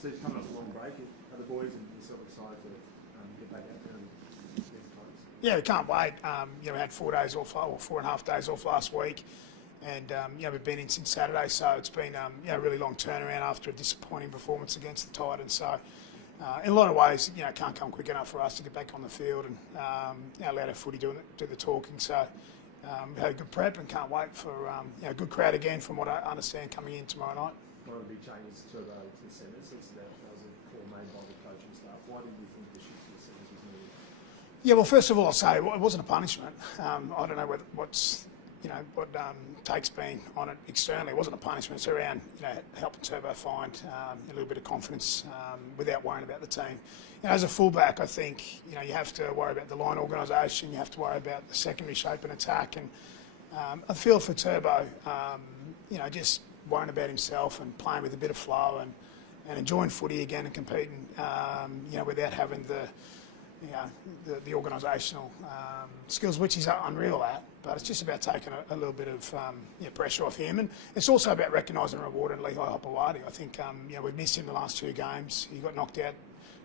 So he's coming off a long break. Are the boys and yourself excited to get back out there and get the close? Yeah, we can't wait. We had 4 days off, or 4.5 days off last week, and we've been in since Saturday, so it's been a really long turnaround after a disappointing performance against the Titans. So, in a lot of ways, it can't come quick enough for us to get back on the field and allow our footy do the talking. So, we had a good prep and can't wait for a good crowd again, from what I understand, coming in tomorrow night. One of the big changes to the centres, that was a call made by the coaching staff. Why did you think the shift to the centres was needed? Yeah, well, first of all, I'll say it wasn't a punishment. I don't know what take's been on it externally. It wasn't a punishment. It's around helping Turbo find a little bit of confidence without worrying about the team. As a fullback, I think you have to worry about the line organisation. You have to worry about the secondary shape and attack. And I feel for Turbo, just worrying about himself and playing with a bit of flow and enjoying footy again and competing, without having the organisational skills, which he's unreal at. But it's just about taking a little bit of pressure off him, and it's also about recognising and rewarding Lehigh Hopewadi. I think we've missed him the last 2 games. He got knocked out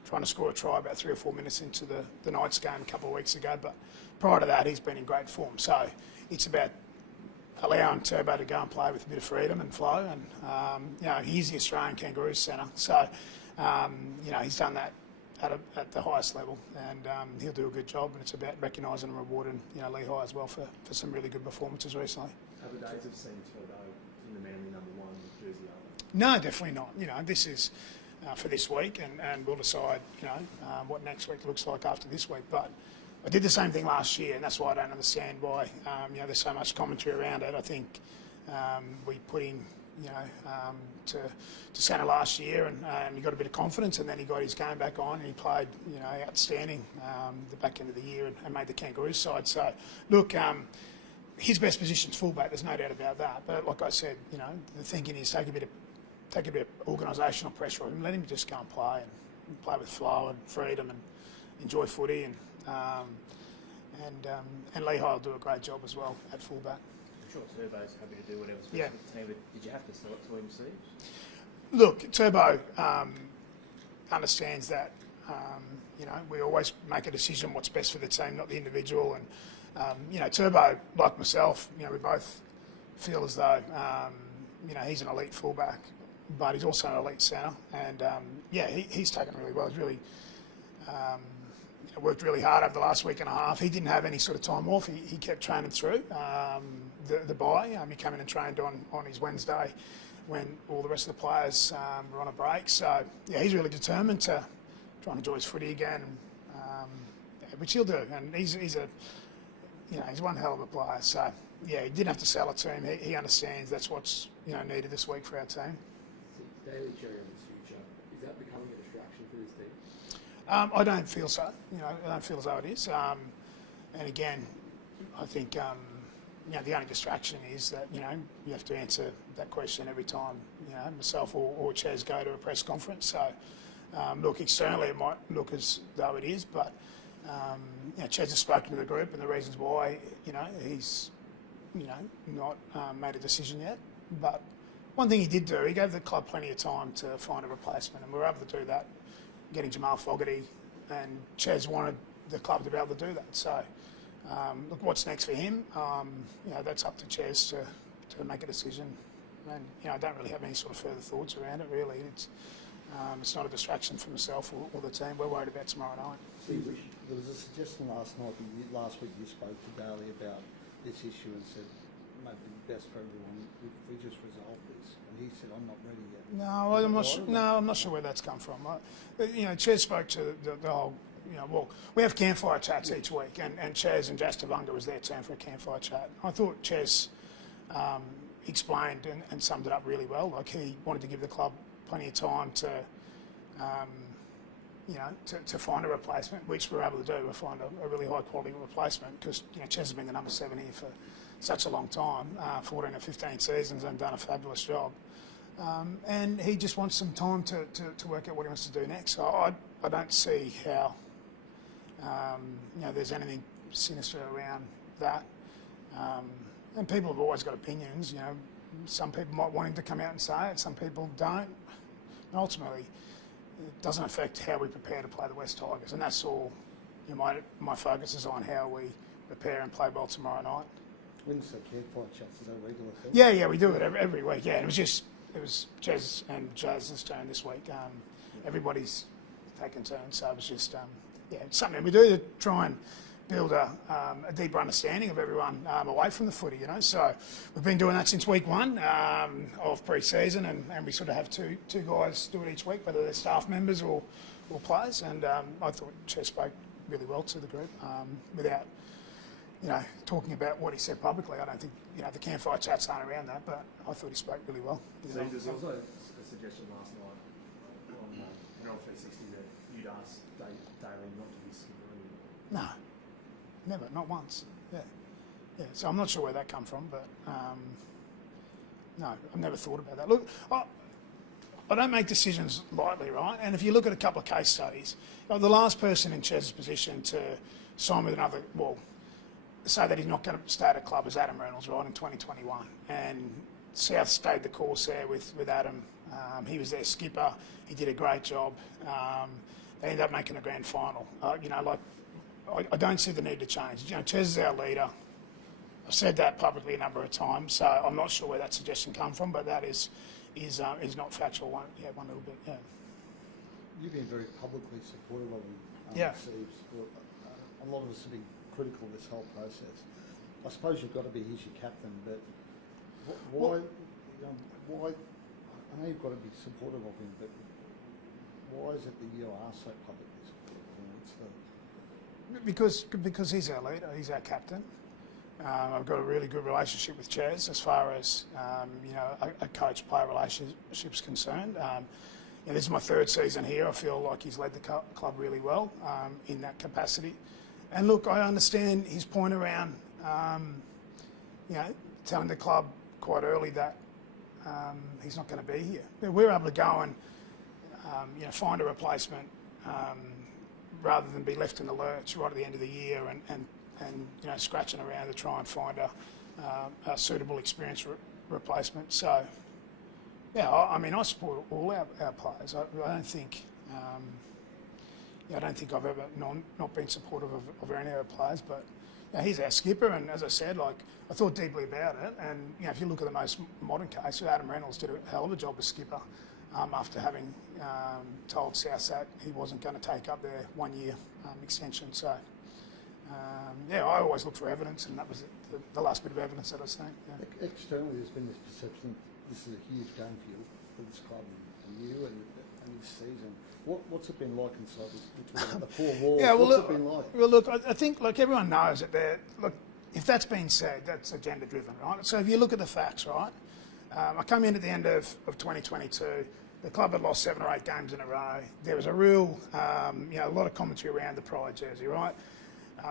trying to score a try about 3 or 4 minutes into the Knights game a couple of weeks ago. But prior to that, he's been in great form. So it's about allowing Turbo to go and play with a bit of freedom and flow. And he's the Australian Kangaroos centre, so he's done that at the highest level, and he'll do a good job. And it's about recognising and rewarding Lehigh as well for some really good performances recently. Have the days have seen Turbo in the Manly #1 with jersey over? No, definitely not. This is for this week, and we'll decide what next week looks like after this week. But I did the same thing last year, and that's why I don't understand why there's so much commentary around it. I think we put him to centre last year, and he got a bit of confidence, and then he got his game back on, and he played outstanding the back end of the year and made the Kangaroos side. So look, his best position's fullback. There's no doubt about that. But like I said, the thinking is take a bit of organisational pressure on him. Let him just go and play with flow and freedom and enjoy footy, and Lehigh will do a great job as well at fullback. I'm sure Turbo's happy to do whatever's best for the team, but did you have to sell it to him, Steve? Look, Turbo understands that we always make a decision what's best for the team, not the individual. And Turbo, like myself, we both feel as though he's an elite fullback, but he's also an elite centre. And he's taken really well. He's really worked really hard over the last week and a half. He didn't have any sort of time off. He kept training through the bye. He came in and trained on his Wednesday when all the rest of the players were on a break. So he's really determined to try and enjoy his footy again, which he'll do. And he's one hell of a player. So he didn't have to sell it to him. He understands that's what's needed this week for our team. Daly Cherry-Evans' future, is that becoming a distraction for this team? I don't feel so. I don't feel as though it is. And again, I think the only distraction is that you have to answer that question every time myself or Chaz go to a press conference. So look, externally it might look as though it is, but Chaz has spoken to the group and the reasons why he's not made a decision yet. But one thing he did do, he gave the club plenty of time to find a replacement, and we were able to do that, getting Jamal Fogarty, and Chaz wanted the club to be able to do that. So, look, what's next for him? That's up to Chaz to make a decision. And I don't really have any sort of further thoughts around it. Really, it's not a distraction for myself or the team. We're worried about tomorrow night. There was a suggestion last week you spoke to Daly about this issue and said it might be best for everyone if we just resolve this. And he said, "I'm not ready yet." I'm not sure where that's come from. Chaz spoke to the whole. We have campfire chats each week, and Chaz and Jastavunga was their turn for a campfire chat. I thought Chaz explained and summed it up really well. Like, he wanted to give the club plenty of time to find a replacement, which we're able to do. We'll find a really high quality replacement because Chaz has been the number 7 here for such a long time, 14 or 15 seasons, and done a fabulous job. And he just wants some time to work out what he wants to do next. So I don't see how there's anything sinister around that. And people have always got opinions. Some people might want him to come out and say it, some people don't. And ultimately, it doesn't affect how we prepare to play the West Tigers, and that's all. You know, my focus is on how we prepare and play well tomorrow night. When's the care fight chats? Is that a regular thing? Yeah, we do it every week. Yeah, it was Jez and Jaz's turn this week. Everybody's taken turns, so it was just it's something we do to try and build a deeper understanding of everyone away from the footy. You know, so we've been doing that since week 1 of pre-season, and we sort of have two guys do it each week, whether they're staff members or players. And I thought Jez spoke really well to the group without. Talking about what he said publicly. I don't think, the campfire chats aren't around that, but I thought he spoke really well. So there's also a suggestion last night on Herald 360 that you'd asked Daly not to be skipper anymore. No, never, not once. Yeah. So I'm not sure where that come from, but no, I've never thought about that. Look, I don't make decisions lightly, right? And if you look at a couple of case studies, the last person in Chez's position to sign with another, say that he's not going to stay at a club as Adam Reynolds, right, in 2021. And South stayed the course there with Adam. He was their skipper. He did a great job. They ended up making the grand final. I don't see the need to change. Chez is our leader. I've said that publicly a number of times, so I'm not sure where that suggestion come from, but that is not factual. One little bit, yeah. You've been very publicly supportive of him, Seibs. A lot of us have been critical of this whole process. I suppose you've got to be, he's your captain, but why? I know you've got to be supportive of him, but why is it that you are so publicly supportive? Because he's our leader, he's our captain. I've got a really good relationship with Chaz as far as a coach-player relationship's concerned. This is my 3rd season here. I feel like he's led the club really well in that capacity. And look, I understand his point around, telling the club quite early that he's not going to be here. We're able to go and, find a replacement rather than be left in the lurch right at the end of the year and scratching around to try and find a suitable experienced replacement. So, I support all our players. I don't think. I don't think I've ever not been supportive of any of our players, but he's our skipper, and as I said, I thought deeply about it, and if you look at the most modern case, Adam Reynolds did a hell of a job as skipper after having told South that he wasn't going to take up their 1-year extension. So, I always look for evidence, and that was the last bit of evidence that I've seen. Yeah. Externally, there's been this perception this is a huge game for this club and you and this season. What's it been like inside the 4 walls? What's it been like? Well, look, I think everyone knows that if that's been said, that's agenda driven, right? So if you look at the facts, right? I come in at the end of 2022. The club had lost 7 or 8 games in a row. There was a real, a lot of commentary around the pride jersey, right?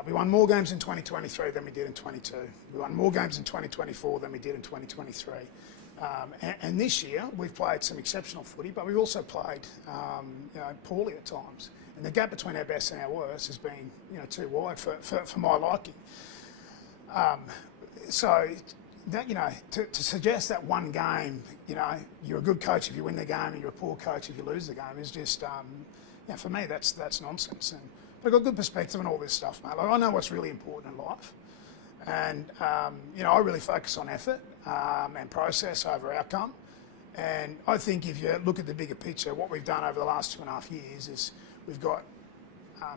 We won more games in 2023 than we did in 22. We won more games in 2024 than we did in 2023. And this year we've played some exceptional footy, but we've also played poorly at times. And the gap between our best and our worst has been too wide for my liking. So that to suggest that one game, you're a good coach if you win the game and you're a poor coach if you lose the game is just for me that's nonsense. And I've got good perspective on all this stuff, mate. I know what's really important in life. And, I really focus on effort and process over outcome. And I think if you look at the bigger picture, what we've done over the last 2.5 years is we've got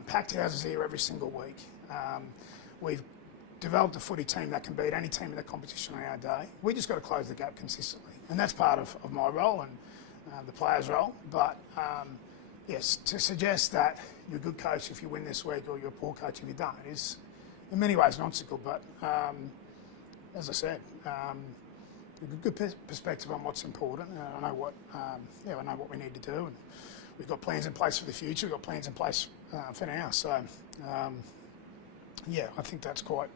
packed houses here every single week. We've developed a footy team that can beat any team in the competition on our day. We just got to close the gap consistently. And that's part of my role and the players' role. But, yes, to suggest that you're a good coach if you win this week or you're a poor coach if you don't is in many ways nonsensical, but as I said, a good perspective on what's important. I know what we need to do, and we've got plans in place for the future. We've got plans in place for now. So, I think that's quite.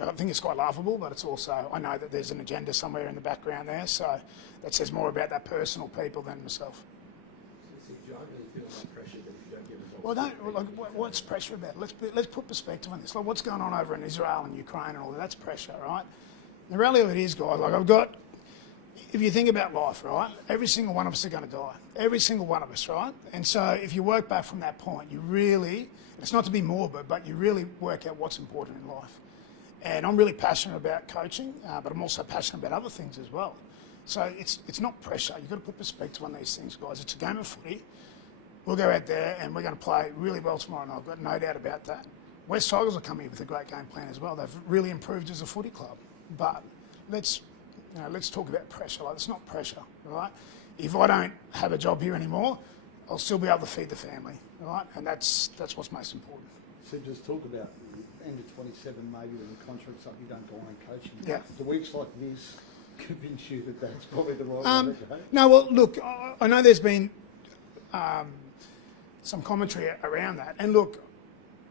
I think it's quite laughable, but it's also I know that there's an agenda somewhere in the background there. So that says more about that personal people than myself. So do you really feel that pressure that if you don't get results? Well, what's pressure about? Let's put perspective on this. Like what's going on over in Israel and Ukraine and all that. That's pressure, right? The reality of it is, guys. Like I've got if you think about life, right, every single one of us are going to die. Every single one of us, right? And so if you work back from that point, you really, it's not to be morbid, but you really work out what's important in life. And I'm really passionate about coaching, but I'm also passionate about other things as well. So it's not pressure. You've got to put perspective on these things, guys. It's a game of footy. We'll go out there and we're going to play really well tomorrow night. I've got no doubt about that. West Tigers will come in with a great game plan as well. They've really improved as a footy club. But let's talk about pressure. Like, it's not pressure, right? If I don't have a job here anymore, I'll still be able to feed the family, right? And that's what's most important. So just talk about the end of 27, maybe when the contract's up, you don't go on and coaching. Yeah. Do weeks like this convince you that that's probably the right way to go? No, well, look, I know there's been some commentary around that. And look,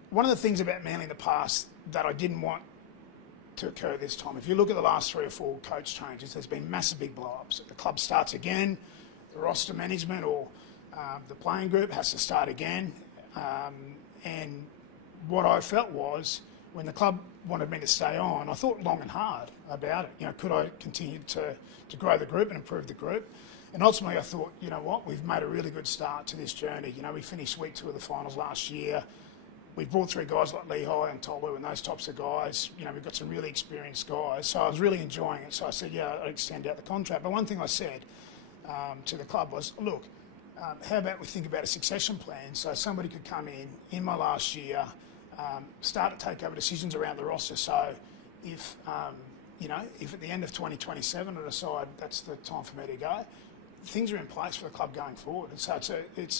one of the things about Manly in the past that I didn't want to occur this time, if you look at the last 3 or 4 coach changes, there's been massive big blow-ups. The club starts again, the roster management or the playing group has to start again. And what I felt was, when the club wanted me to stay on, I thought long and hard about it. You know, could I continue to grow the group and improve the group? And ultimately I thought, you know what, we've made a really good start to this journey. You know, we finished week 2 of the finals last year. We brought through guys like Lehigh and Tolu and those types of guys. You know, we've got some really experienced guys. So I was really enjoying it. So I said, yeah, I'd extend out the contract. But one thing I said to the club was, look, how about we think about a succession plan so somebody could come in my last year, start to take over decisions around the roster. So if, you know, if at the end of 2027 I decide that's the time for me to go, things are in place for the club going forward. And so it's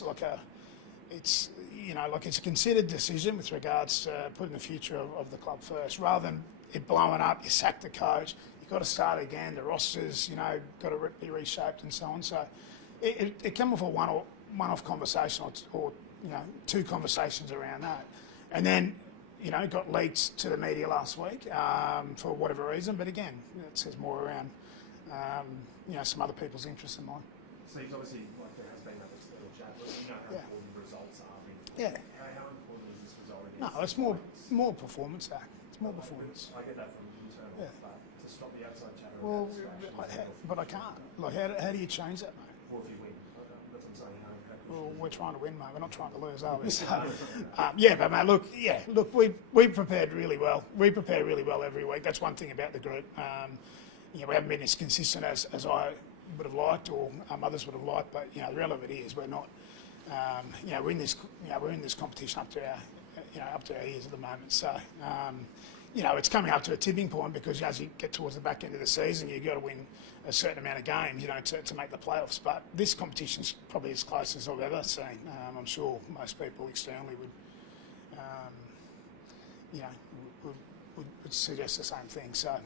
a considered decision with regards to putting the future of the club first, rather than it blowing up. You sack the coach, you've got to start again. The rosters, you know, got to be reshaped and so on. So it came off a one-off conversation or you know, 2 conversations around that, and then you know, got leaked to the media last week for whatever reason. But again, it says more around you know, some other people's interests than mine. So it's obviously, like, there has been a little chat, but you know how important results are. Yeah. How important is this result? No, it's more performance, Zach. It's more performance. I get that from internal, but to stop the outside chatter. Well, but I can't. Like, how do you change that, mate? Or if you win, that's what I'm saying. Well, we're trying to win, mate. We're not trying to lose, are we? So, yeah, but mate, look, we prepared really well. We prepare really well every week. That's one thing about the group. You know, we haven't been as consistent as I would have liked, or others would have liked. But you know, the reality is we're not. You know, we're in this competition up to our ears at the moment. So, you know, it's coming up to a tipping point, because as you get towards the back end of the season, you've got to win a certain amount of games, you know, to make the playoffs. But this competition's probably as close as I've ever seen. I'm sure most people externally would, you know, would suggest the same thing. So,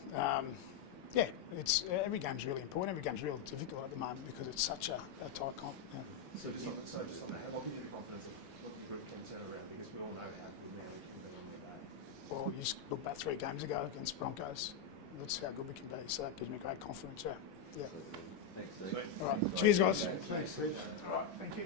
yeah, it's every game's really important. Every game's really difficult at the moment because it's such a tight comp. Yeah. So just on that, what gives you the confidence of what the group can turn around? Because we all know how good Manly can be on their day. Well, you just look back 3 games ago against Broncos. That's how good we can be. So that gives me great confidence. Yeah. Thanks, Steve. All right. Cheers, guys. Thanks, Steve. All right. Thank you.